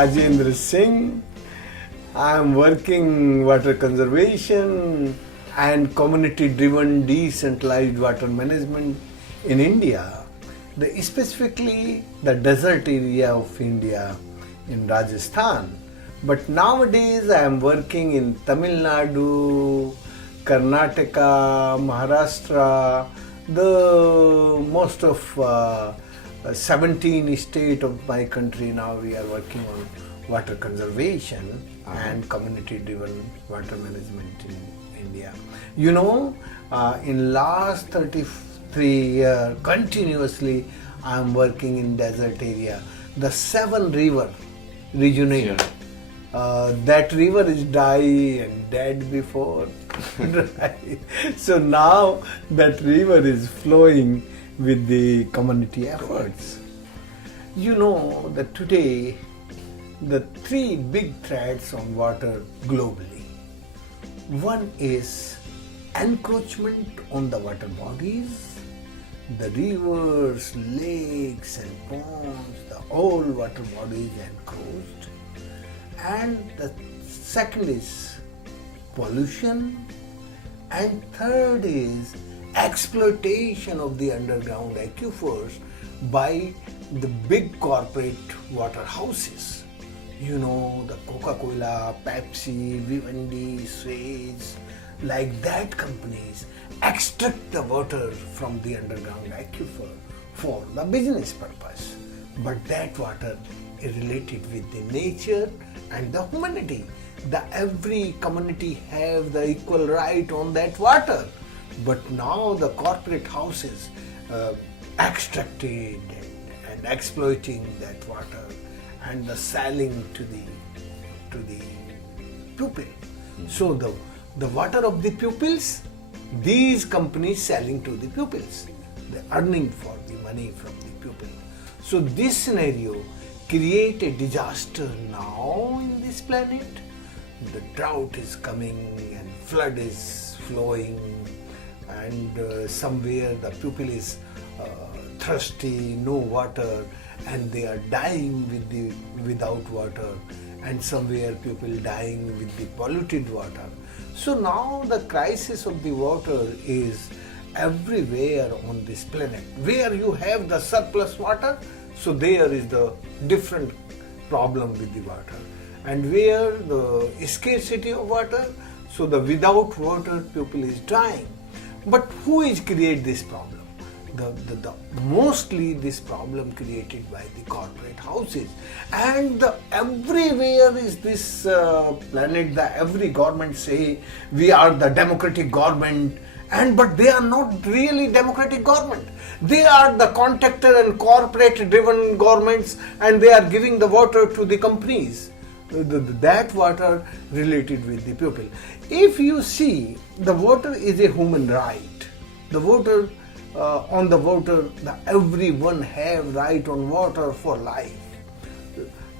Rajendra Singh. I am working water conservation and community-driven decentralized water management in India, specifically the desert area of India in Rajasthan. But nowadays I am working in Tamil Nadu, Karnataka, Maharashtra, the most of 17 states of my country. Now we are working on water conservation and community-driven water management in India. You know, in last 33 years, continuously I am working in desert area. The 7 river regionate. Sure. That river is dry and dead before. Right. So now that river is flowing with the community efforts. You know that today the 3 big threats on water globally. One is encroachment on the water bodies, the rivers, lakes and ponds, the all water bodies encroached. And the second is pollution, and third is exploitation of the underground aquifers by the big corporate water houses. You know, the Coca-Cola, Pepsi, Vivendi, Suez, like that companies extract the water from the underground aquifer for the business purpose. But that water is related with the nature and the humanity. Every community have the equal right on that water. But now the corporate houses extracted and exploiting that water and the selling to the people. So the water of the pupils, these companies selling to the pupils, they earning for the money from the pupil. So this scenario create a disaster now in this planet. The drought is coming and flood is flowing, and somewhere the people is thirsty, no water, and they are dying without water, and somewhere people dying with the polluted water. So now the crisis of the water is everywhere on this planet. Where you have the surplus water, so there is the different problem with the water. And where the scarcity of water, so the without water people is dying. But who is create this problem? Mostly this problem created by the corporate houses. And everywhere is this planet, every government say we are the democratic government, but they are not really democratic government. They are the contractor and corporate driven governments, and they are giving the water to the companies. That water related with the people. If you see, the water is a human right. The water, on the water, everyone have right on water for life.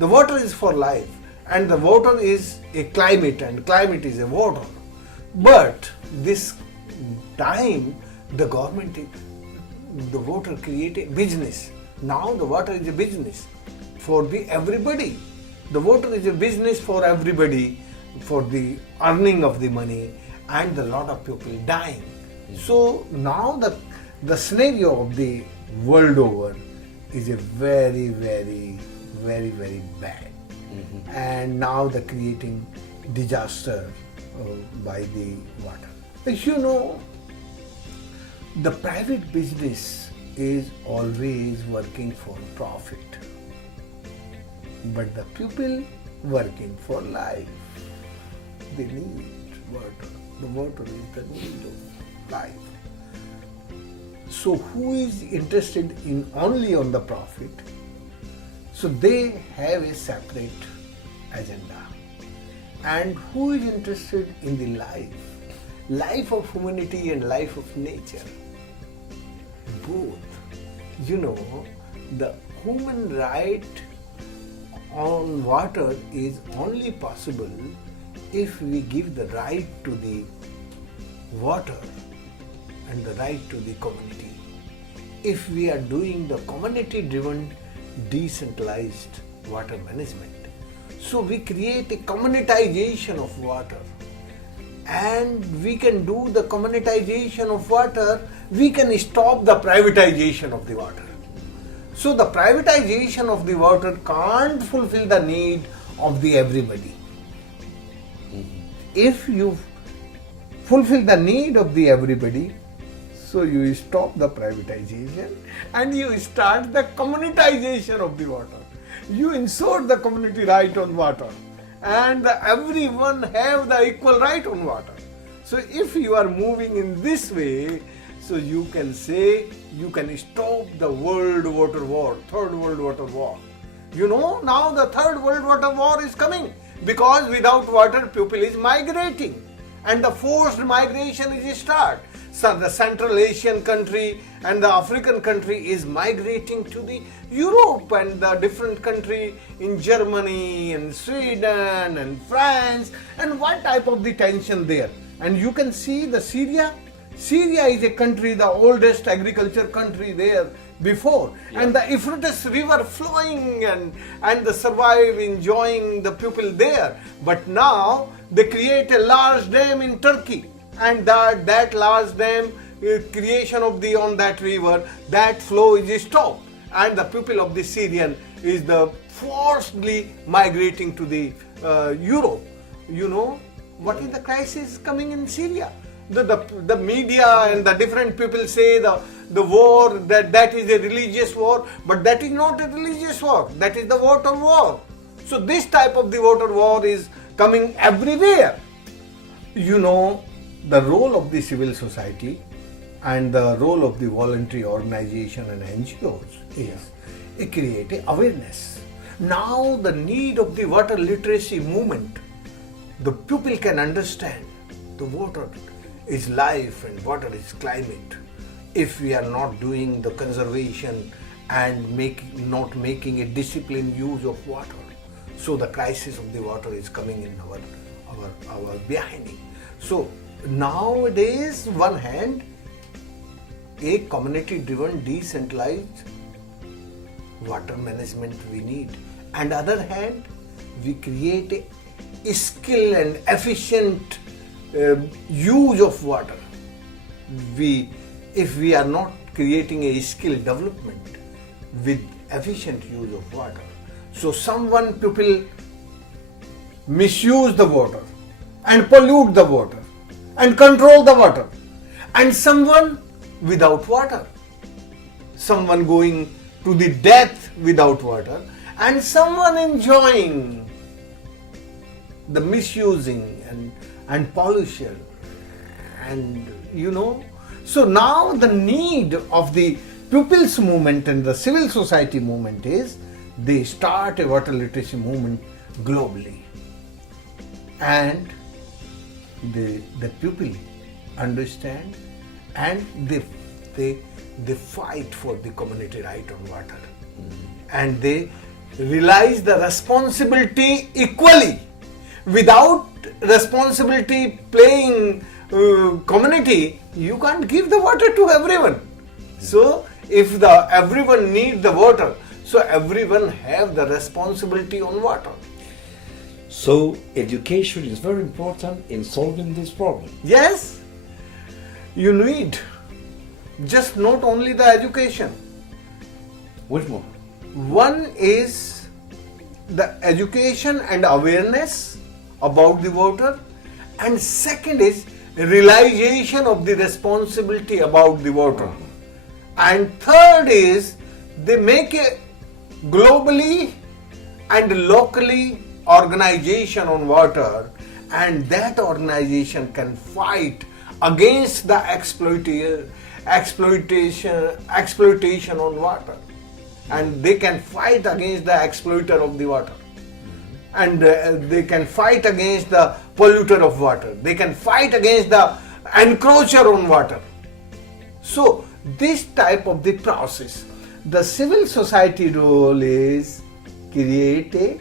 The water is for life, and the water is a climate, and climate is a water. But this time, the government, the water create a business. Now the water is a business for everybody. The water is a business for everybody, for the earning of the money, and a lot of people dying. So now the scenario of the world over is a very, very, very, very bad. And now the creating disaster by the water. As you know, the private business is always working for profit. But the people working for life, they need water. The water is the need of life. So who is interested in only on the profit? So they have a separate agenda. And who is interested in the life of humanity and life of nature? Both. You know, the human right on water is only possible if we give the right to the water and the right to the community. If we are doing the community driven decentralized water management, So we create a communitization of water. And we can do the communitization of water, we can stop the privatization of the water. So the privatization of the water can't fulfill the need of the everybody. If you fulfill the need of the everybody, so you stop the privatization and you start the communitization of the water. You insert the community right on water, and everyone have the equal right on water. So if you are moving in this way, so you can say you can stop the world water war, third world water war. You know, now the third world water war is coming because without water people is migrating and the forced migration is start. So the Central Asian country and the African country is migrating to the Europe, and the different country in Germany and Sweden and France, and what type of the tension there. And you can see the Syria. Syria is a country, the oldest agriculture country there before, and the Euphrates river flowing and the survive enjoying the people there. But now they create a large dam in Turkey, and that large dam creation of the on that river, that flow is stopped, and the people of the Syrian is the forcibly migrating to the Europe. You know what is the crisis coming in Syria? The media and the different people say the war that is a religious war, but that is not a religious war, that is the water war. So this type of the water war is coming everywhere. You know, the role of the civil society and the role of the voluntary organization and NGOs is to create awareness. Now the need of the water literacy movement, the people can understand the water is life and water is climate. If we are not doing the conservation and not making a disciplined use of water, so the crisis of the water is coming in our behind. So nowadays, one hand, a community-driven, decentralized water management we need, and other hand, we create a skill and efficient use of water. If we are not creating a skill development with efficient use of water, so people misuse the water and pollute the water and control the water, and someone without water, someone going to the death without water, and someone enjoying the misusing and pollution, and you know. So now the need of the people's movement and the civil society movement is they start a water literacy movement globally, and the people understand and they fight for the community right on water, and they realize the responsibility equally. Without responsibility playing community, you can't give the water to everyone. So if everyone needs the water, so everyone have the responsibility on water. So education is very important in solving this problem. Yes, you need just not only the education. What more? One is the education and awareness about the water, and second is realization of the responsibility about the water, and third is they make a globally and locally organization on water, and that organization can fight against the exploitation on water, and they can fight against the exploiter of the water, and they can fight against the polluter of water, they can fight against the encroacher on water. So this type of the process, the civil society role is create a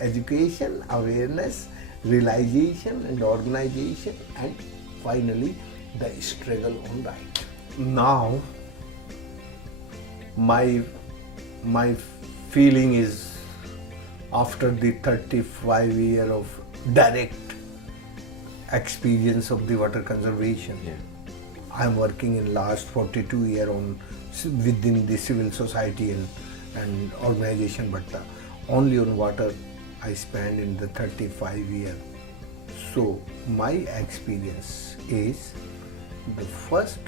education, awareness, realization and organization, and finally the struggle on right. Now my feeling is after the 35 year of direct experience of the water conservation. Yeah. I'm working in last 42 year on within the civil society and organization, but only on water I spent in the 35 year. So my experience is the first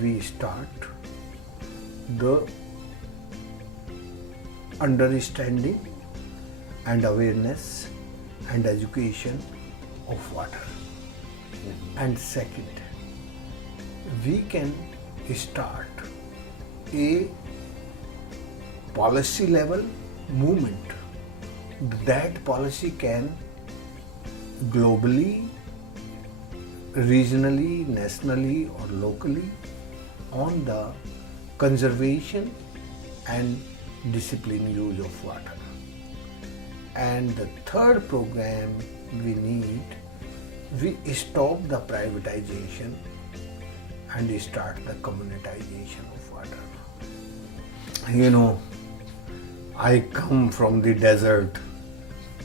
we start the understanding and awareness and education of water. And second, we can start a policy level movement. That policy can globally, regionally, nationally or locally on the conservation and disciplined use of water. And the third program we stop the privatization and start the communitization of water. You know, I come from the desert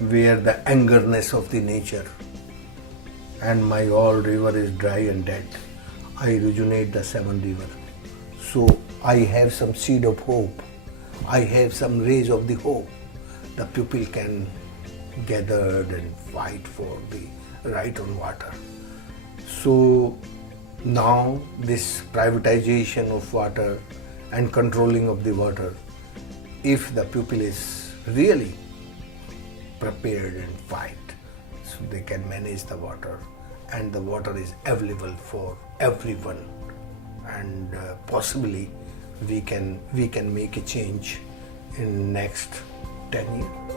where the angerness of the nature and my all river is dry and dead. I originate the seven river. So I have some seed of hope. I have some rays of the hope. The people can gather and fight for the right on water. So now this privatization of water and controlling of the water, if the people is really prepared and fight, so they can manage the water, and the water is available for everyone, and possibly we can make a change in next 10 years.